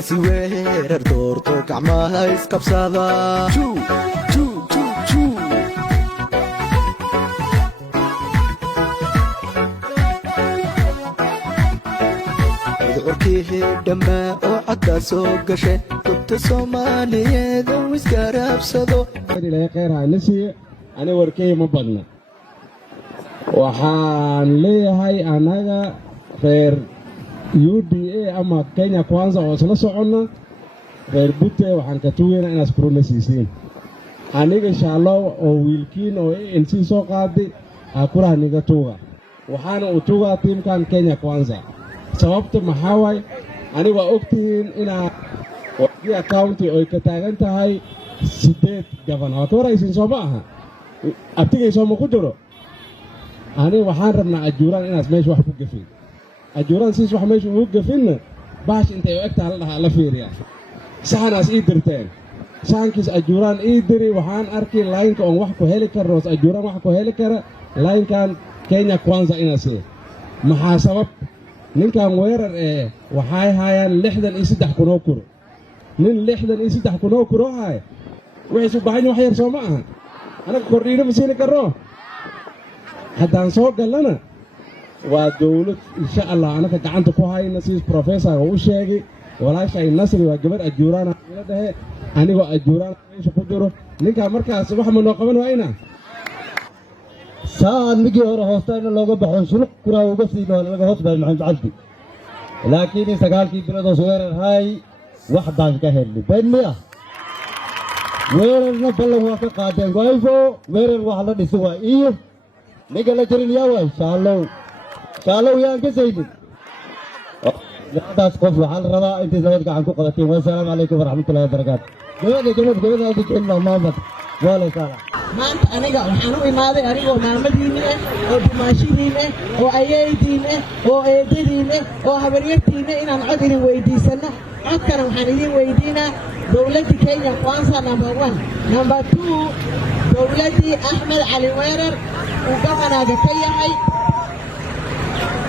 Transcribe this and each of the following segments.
si weerar doorto gacmaha isqabsada cudurkii dhammaa oo cadda soo gashay gobta Soomaaliyeed oo isgarabsado ilaahay khayr ha la siiyo ana warkay ma badna waxaan leeyahay anaga reer UDA ama Kenya Kwanza oo isla soconna reer Butte waxaan ka tuweynaa inaad kuruna siisiin aniga insha Allah oo wiilkiin oo ANC soo qaaday akura niga tuuga waxaana u tuuga tiimkan Kenya Kwanza sababta maxaa waay aniga waa ogtiin inaa waqtiga county oo ka taagan tahay 8 governor waa ka waraysiin soo maaha abtigay soo ma ku jiro aniga waxaan rabnaa ajuuraan inaad meesha wax ku gafin ajuuraan siis wax meesha ugu gafinna baash intay u egtaa la dhahaa la fiiriya saxanaas ii dirteen saxankiis ajuuraan ii diri waxaan arkay laynka oon wax ku heli karo ajuuraan wax ku heli kara laynkan Kenya Kwanza inaasii maxaa sabab ninkan weerar waxay hayaan 63 kun oo kuro nin 63 kun oo kuro hay wixii baahan wax yar soo ma aha anaga kordhiina ma siin karo haddaan soo galana waa dawlad insha Allah anaga gacanta ku hayna si professor uu sheegay walaashay Nasri waa gabar ajuuraan la dhahay anigoo ajuuraan meesha ku jiro ninka markaas wax ma noo qaban waayna saan migi hore hoostayna looga baxo shuluq kuraa uga siino laga hoos baa maxamed cabdi laakiin sagaalkii bilood oo weerar hay wax baan ka helay beenmiya weerarna ballan waa ka qaadeen wayfo weerar wax la dhiso waa iyo niga la jirin yaa way shaalow yaan ka saynin daas qof waxaan rabaa intii nabad gacan ku qabateen wassalaamu calaykum waraxmatullaahi wabarakaatu gabadha aad jecel Muhammad wala sala maanta aniga waxaan u imaaday anigoo maamadiina oo dumaashidiina oo ayaydiina oo eedadiina oo habaryartiina inaan cod idin weydiisano codkana waxaan idin weydiinaa dawladda Kenya Kwanza number 1 number 2 dawladda Ahmed Ali Weerar uu gabanaga ka yahay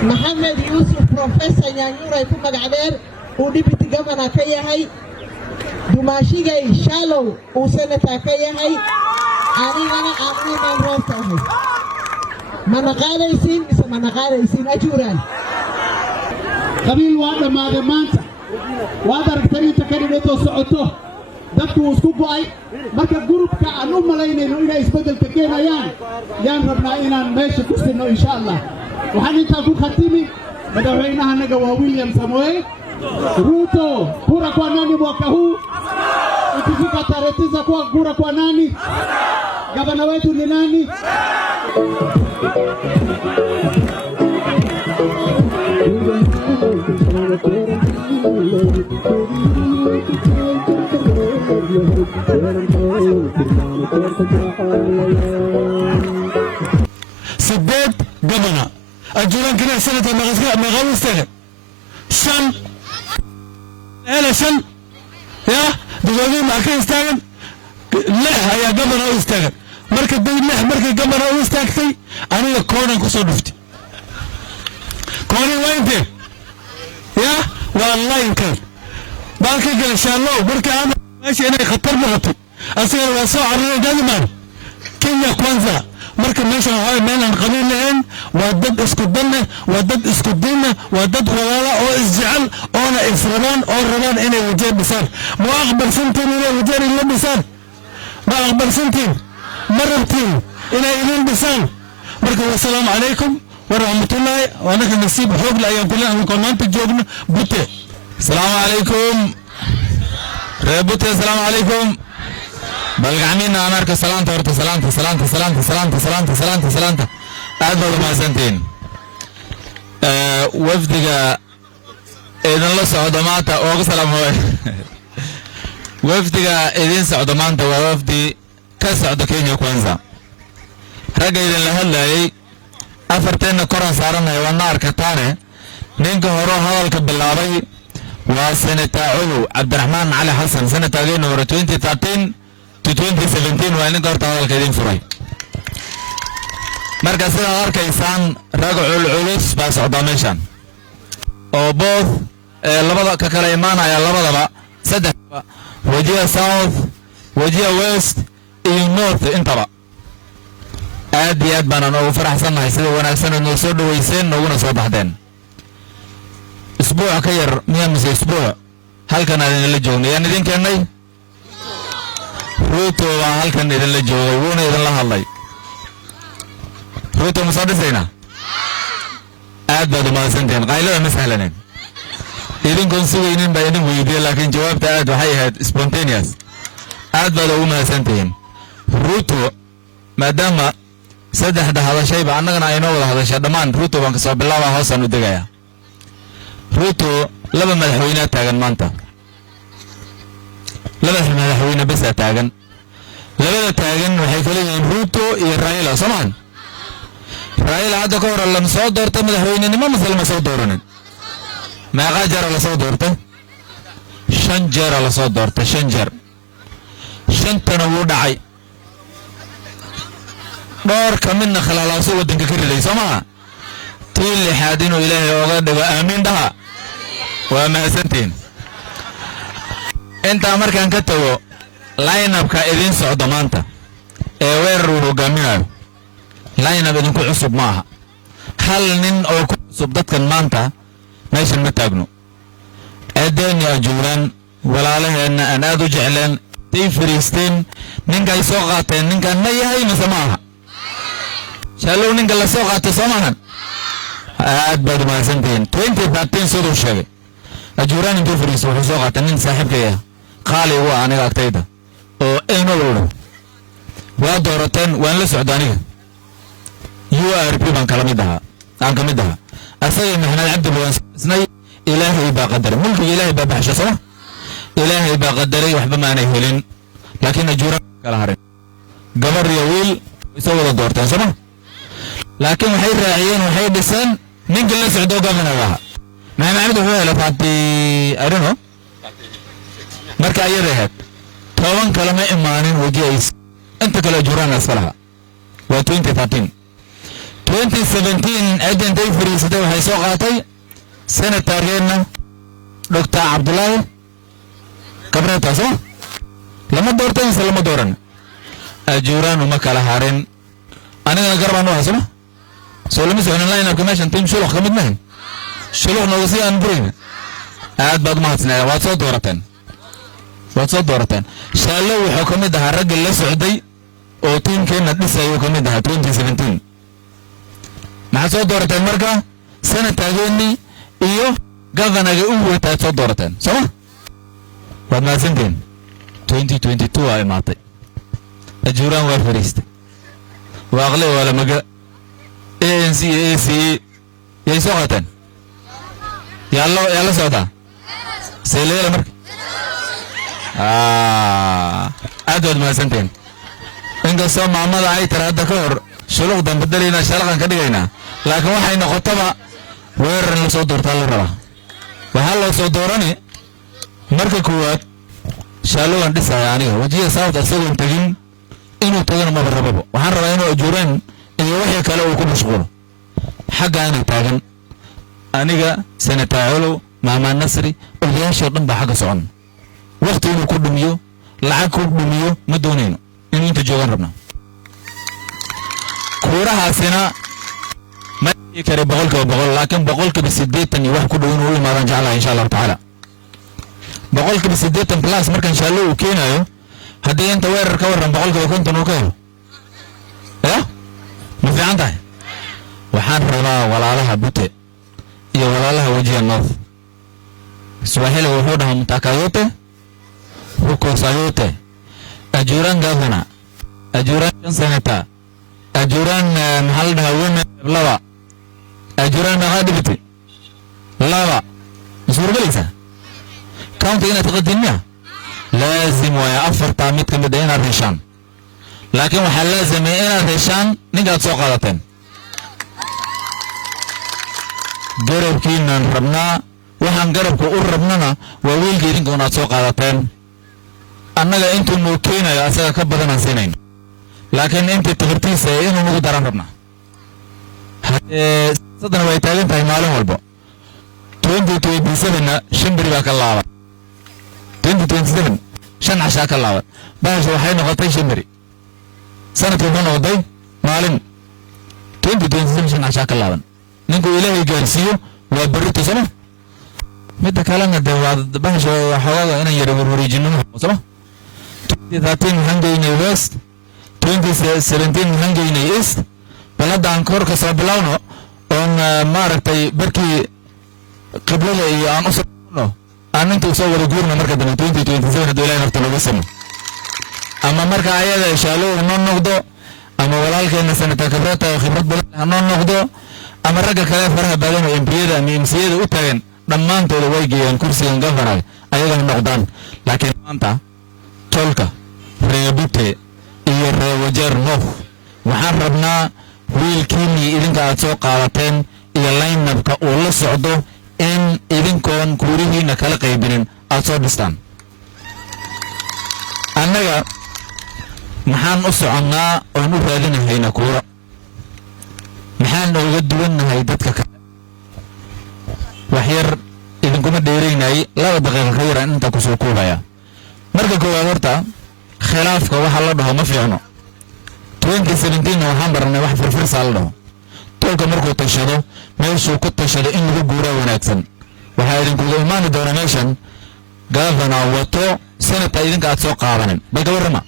Maxamed Yusuf Professor Nyanyuray ku magacdeer uu deputy governor ka yahay dumaashigay Shallow uu senator ka yahay anigana aan roobtahay mana qaadaysiin ajuuraan qabiil waa dhamaaday maanta waad aragtay inta ka dhigto socoto dadku isku go'ay marka gurubka aan u malaynayno inay isbedelka keenayaan yaan rabnaa inaan meesha ku sinno insha Allah waxaan inta ku khatimi madaxweynaha naga waa William Samoei Ruto kura kwa nani mwaka huu ukifika tarehe 9 kwa kura kwa nani gavana wetu ni nani سداد قبنا أجوران كنا سنة مغاوستها شن أنا شن يا دلوقتي ما كان يستاهل لا يا قبنا يستاهل مركز دول لا مركز قبنا يستاهل أنا كونا كسودفتي كوني وين ده يا والله يمكن بالك إن شاء الله بركة أنا ماشي أنا خطر مغطي أصير وصاع على دائما كينيا كوانزا marka meeshan waxa meelan qabiil lahayn waa dad isku danne waa dad isku diinna waa dad walaalo oo isjecel oo israbaan oo rabaan inay wajah bisaan ma aqbal santiin inay wajah la bisaan ma aqbal santiin marabtiin inay idin bisaan marka wassalaamu calaykum warahmatullaahi wa anaka nasiib xoog la ayaan kulan koonanta joogno Butte assalaamu calaykum reer Butte assalaamu calaykum بالقعمين أمريكا سلامة ورطة سلامة أدبر ما سنتين وفدك إذن الله سعودماتا وقسلام وفدك إذن سعودماتا ووفدي كسعود كينيا كوانزا رجع إذن لهلا أفرتين كورن سارنا والنار كتاني نينك هرو هذا باللاري وسنة علو عبد الرحمن علي حسن سنة غين ورا 2013 2017 waa in goorta hadalka idin furay marka sida arkaysaan ragcul culus baa socda meeshan oo both labada ka kala imaanaya labadaba saddexba Wajir South Wajir West iyo North intaba aad iyo aad baan ugu faraxsanahay sida wanaagsan oo soo dhaweyseen nooguna soo baxdeen isbuuc ka yar miyamise isbuuc halkan aan la joognay yaan idin keenay Ruto waa halkan idin la joogay wuuna idin la hadlay Ruto musaadisayna aad baad u mahadsantiin qaylada ma sahlaneen idinkoon sugaynin baa idin weydiiyey laakiin jawaabta aad waxay ahayd spontaneous aad baad ugu mahadsantihiin Ruto maadaama saddexda hadashayba annagana aynoo wada hadashay dhammaan Ruto baan kasoo bilaabaa hoosaan u degayaa Ruto laba madaxweyne taagan maanta laba madaxweyne bas taagan labada taagan waxay kala yihiin Ruto iyo Raila Somaan Raila hadda ka hor lama soo doortay madaxweynenimo ma soo dooranin meeqa jeer la soo doortay 5 jeer la soo doortay 5 jeer shantana wuu dhacay dhowr ka midna khalalaas wadanka ka riday Soomaa tii lixaad inuu Ilaahay oga dhigo aamin dhaha waa mahadsantiin inta markaan ka tago line-up-ka idin socdo maanta ee weerar uu hogaaminayo line-up idinku cusub maaha hal nin oo ku cusub dadkan maanta meeshan ma taagno eedeeni ajuuraan walaalaheenna aan aad u jecleen tay fariisteen ninkay soo qaateen ninkan ma yahay mise maaha shalow ninka la soo qaatay Soomahan aad baad u mahadsantihiin 2013 sidoo sheegay ajuuraan intuu fariiso wuxuu soo qaatay nin saaxiibkaya qaali waa aniga agtayda oo ayno wado waa doorateen waan la socdaa aniga URP baan kala mid ahaa aan ka mid ahaa asaga maxamed cabdi baan isnay ilaahay baa qadaray mulki ilaahay baa baxshay sama ilaahay baa qadaray waxba ma aanay helin laakiin ajuuraan kala harin gabar iyo wiil isoo wada doorteen sama laakiin waxay raaciyeen waxay dhiseen ninka la socdo gabanaha maxamed wuxuu helay faati arino marka ayada ahayd toban kale ma imaanin wajiis inta kale ajuuraan iskalaha waa 2013 2017 adan day fariisatay waxay soo qaatay senatorkeena Dr. Abdullahi Kabrata soo lama doorteen lama dooran ajuuraan uma kala harin aniga garbaan oo hasana soo lama soo line-up ka meeshan team shuluq kamid mahan shuluq nooga si aan burin aad baad mahadsanaa waad soo doorateen shaalow wuxuu kamid ahaa rag la socday oo teamkeena dhisay kamid ahaa 2017 maxaa soo doorateen marka senatorkeeni iyo governor-ga u wata soo doorateen soo waad mahadsantiin 2022 ay maatay ajuuraan waa fariistay waaqle wala maga ANC yay soo qaateen yalla socda seeleela marka aad waad mahadsantiin inkastoo maamada ay tara hadda ka hor shuluqdan bedelayna shalaqan ka dhigaynaa laakiin waxay noqotaba weerar la soo doortaa la rabaa waxaa loo soo doorani marka koowaad shaalowan dhisaya aniga wajiga South asagoon tagin inuu tagana ma rababo waxaan rabaa inuu ajuuraan iyo wixii kale uu ku mashquulo xagga aan taagan aniga senator Maama Nasri odayaasha dhan baa xagga socon waqti inuu ku dhumiyo lacag ku dhumiyo ma doonayno inuu inta joogan rabna kuurahaasina ma kare boqol laakiin boqolkiiba 80 iyo wax ku dhow inuu imaadan jeclahay insha Allah taala boqolkiiba 80 plus markan shaalow uu keenayo haddii inta weerar ka waran boqolkiiba 50 uu ka helo ma fiican tahay waxaan rabaa walaalaha Bute iyo walaalaha Wajir North Swahili wuxuu dhahaa mtaka yote hukosa yote ajuuraan governor ajuuraan senator ajuuraan mahal dhaawin laba ajuuraan qadibti laba suurgalisa county ina taqadimna لازم ويأفر مid ka mid inaad heshaan laakiin waxa laazim inaad heshaan ninka soo qaadateen garabkiinan rabnaa waxaan garabku u rabnana waa wiilkeedinka inaad soo qaadateen annaga intuu noo keenayo asaga ka badan siinay laakiin intii tabartiisa inuu nagu daran rabnaa sadana way taagan tahay maalin walba 2027 shimbiri baa ka laaban 2027 shan cashaa ka laaban bahasha waxay noqotay shimbiri sanadkii wuxuu noqday maalin 2027 shan cashaa ka laaban ninkuu ilaahay gaarsiiyo waa berrito sama midda kalena dee waa bahasha waxoogaga inaan yara warwareejino sama 2013 waxaan geynay west 2017 waxaan geynay east bal hadda aan kor ka soo bilowno oon maaragtay barkii qiblada iyo aan u socono aan inta usoo wada guurna marka dambe 2027 hadduu ilaahay horta lagu samo ama marka ayada shaalow hanoo noqdo ama walaalkeena senator khibrad badan hanoo noqdo ama ragga kale faraha badan oo MPyada ama MCyada u taagan dhammaantooda way geeyaan kursigan governor ayagana noqdaan laakiin maanta tolka reebute iyo reewajeer noof waxaan rabnaa wiilkiinii idinka aad soo qaadateen iyo line-upka uu la socdo in idinkoon kuurihiina kala qaybinin aad soo dhistaan annaga maxaan u soconnaa oon u raadinahayna kuura maxaan uga duwannahay dadka kale wax yar idinkuma dheeraynay 2 daqiiqo ka yar inta ku soo koobaya marka koowaad horta khilaafka waxa la dhaho ma fiicno 2017 waxaan baranay wax firfirsa la dhaho tolka markuu tashado meeshuu ku tashado in lagu guuro wanaagsan waxaa idinkuga imaani doona meeshan governor wato senator idinka aad soo qaadanin bal gabarama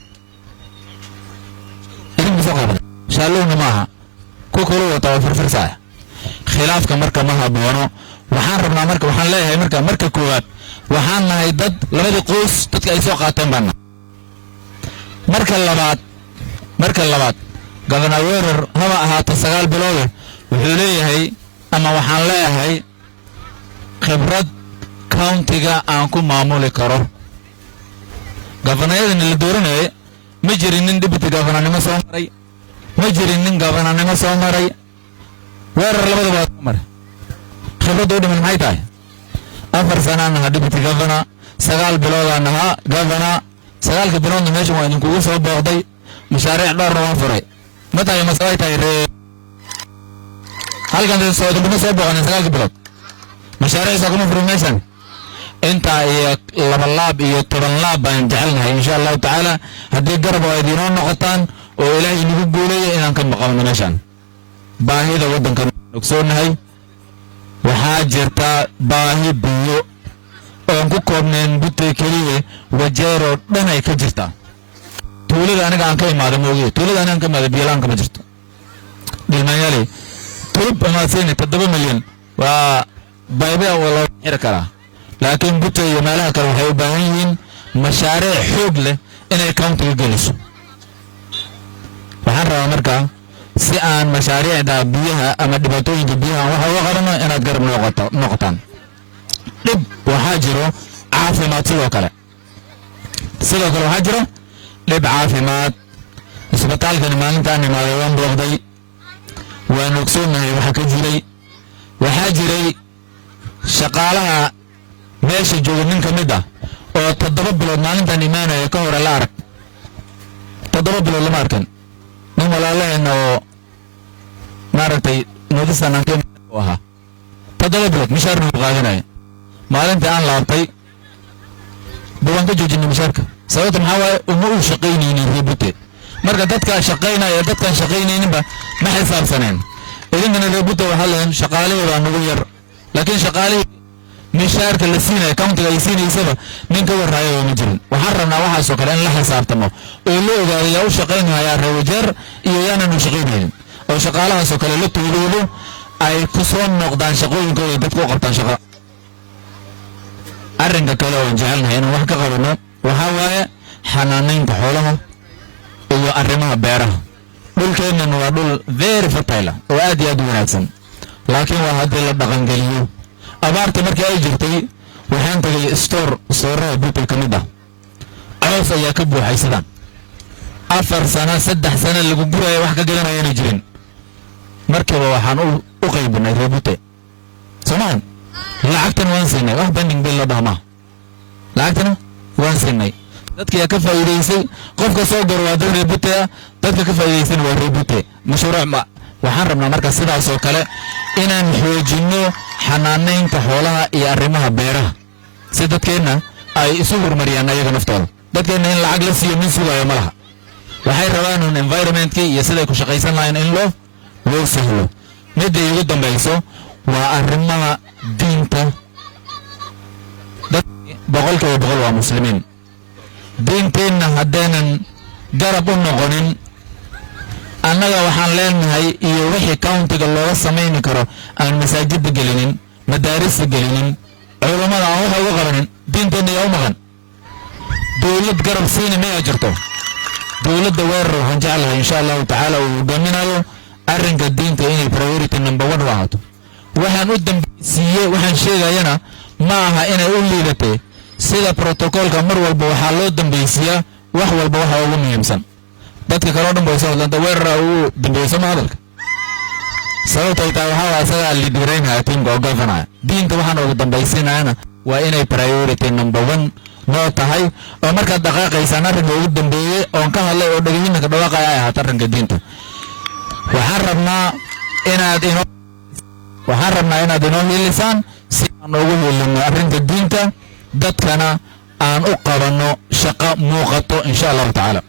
idinka soo qaadanin shaalowna maaha ku kula wata waa firfirsa khilaafka marka ma haboono waxaan rabnaa marka waxaan leeyahay marka koowaad waxaan nahay dad labadii qoys dadka ay soo qaateen baan marka labaad governor weerar haba ahaato 9 bilood wuxuu leeyahay ama waxaan leeyahay khibrad countiga aan ku maamuli karo governoryadan la dooranayay ma jirin nin deputy governornimo soo maray ma jirin nin governornimo soo maray weerar labadaba soo maray khibrad u dhiman maxay tahay 4 sanaan ahaa deputy governor 9 bilood aan ahaa governor 9 biloodna meesha waa idinkugu soo booqday mashaariic dhowr waan furay ma tahay mas'aay tahay halkan soo idinkugu soo booqanay 9 bilood mashaariic soo kuma furay meeshan inta iyo 2 laab iyo 10 laab baan jecelnahay insha Allah taala haddii garab ay idinoo noqotaan oo ilaahay nagu guuleeyo inaan ka maqalno meeshan baahida wadanka ogsoonahay waxaa jirta baahi biyo oon ku koobnayn butay keliya wajeero dhan ay ka jirtaa tuulada aniga aan ka imaado moogiye tuulada aniga aan ka imaado biyo la'aan kama jirto dhilmaanyali turub amaasayni 7 milyan waa baybe oo loo xiri karaa laakiin butay iyo meelaha kale waxay u baahan yihiin mashaariic xoog leh inay countiga geliso waxaan rabaa markaa si aan mashaariicda biyaha ama dhibaatooyinka biyaha waxa uga qabano inaad garab noqotaan dhib waxaa jiro caafimaad sidoo kale waxaa jiro dhib caafimaad isbitaalkani maalintaan imaaday waan booqday waan ogsoonahay waxa ka jiray waxaa jiray shaqaalaha meesha jooga nin ka mid ah oo 7 bilood maalintaan imaanaya ka hore la arag 7 bilood lama arkan nin walaalaheen oo maaragtay noodistan aan ka imaanay ahaa 7 bilood mishaarna u qaadanaya maalintii aan laabtay waan ka joojinay mishaarka sababta maxaa waaye uma uu shaqaynaynin reebute marka dadka shaqaynaya dadkaan shaqaynayninba ma xisaabsaneen idinkana reebute waxaa leeyahay shaqaalahooda nagu yar laakiin shaqaalihii mishaarka la siinaya countiga ay siinaysaba nin ka warraayo ma jirin waxaan rabnaa waxaasoo kale in la xisaabtamo oo la ogaado yaa u shaqaynaya reewajeer iyo yaanan u shaqaynaynin oo shaqaalahaasoo kale la toodoodo ay ku soo noqdaan shaqooyinkooda dadku u qabtaan shaqo arrinka kale oo jecelnahay inaan wax ka qabano waxaa waaye xanaanaynta xoolaha iyo arrimaha beeraha dhulkeennan waa dhul very fertile oo aad iyo aad u wanaagsan laakiin waa haddii la dhaqangeliyo abaarta markii ay jirtay waxaan tagay stoorada butel ka mid ah coos ayaa ka buuxay sidan 4 sano 3 sano lagu guraya wax ka gadanayana jirin markiiba waxaan u qaybinay reebute soomaan lacagtan waan siinay wax banding bill la dhahmaa lacagtana waan siinay dadka ka faa'iideysay qofka soo garo waa dad reebute dadka ka faa'iideysana waa reebute mashruuc ma waxaan rabnaa marka sidaas oo kale inaan xoojinno xanaanaynta xoolaha iyo arrimaha beeraha si dadkeenna ay isu horumariyaan ayaga naftooda dadkeenna in lacag la siiyo min sugayo ma laha waxay rabaan un environmentkii iyo siday ku shaqaysan lahayn in loo sahlo midda ugu dambayso waa arrimaha diinta boqolkiiba boqol waa muslimiin diinteenna haddaynan garab u noqonin annaga waxaan leenahay iyo wixii countiga looga samayni karo aan masaajidda gelinin madaarista gelinin culammada aan waxa uga qabanin diinteenna yaa u maqan dowlad garab siini mayaa jirto dowladda weerar waxaan jeclahay insha allahu tacaala uu hogaaminayo arrinka diinta inay priority number 1 u ahaato waxaan u dambaysiiyey waxaan sheegayana ma aha inay u liidatay sida protocolka mar walba waxaa loo dambaysiiyaa wax walba waxa ugu muhiimsan dadka kale oo dhan bay soo hadlanta weerara uu dambayso ma hadalka sababtay tahay waxaa asaga liidgaraynaya tiimka oo gafanaya diinta waxaan ugu dambaysiinayana waa inay priority number 1 noo tahay oo markaad dhaqaaqaysaan arrinka ugu dambeeyey oon ka hadlay oo dhegeyna ka dhawaaqaya ay ahaato arrinka diinta waxaan rabnaa inaad inoo hiilisaan si aan ugu hiilino arrinka diinta dadkana aan u qabanno shaqo muuqato insha allahu tacaala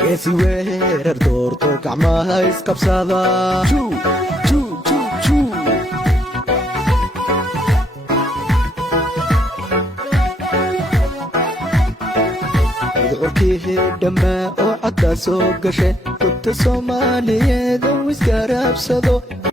geesi weerar doorto gacmaha isqabsada cudurkii dhammaa oo cadda soo gashay dadka Soomaaliyeed oo isgarabsado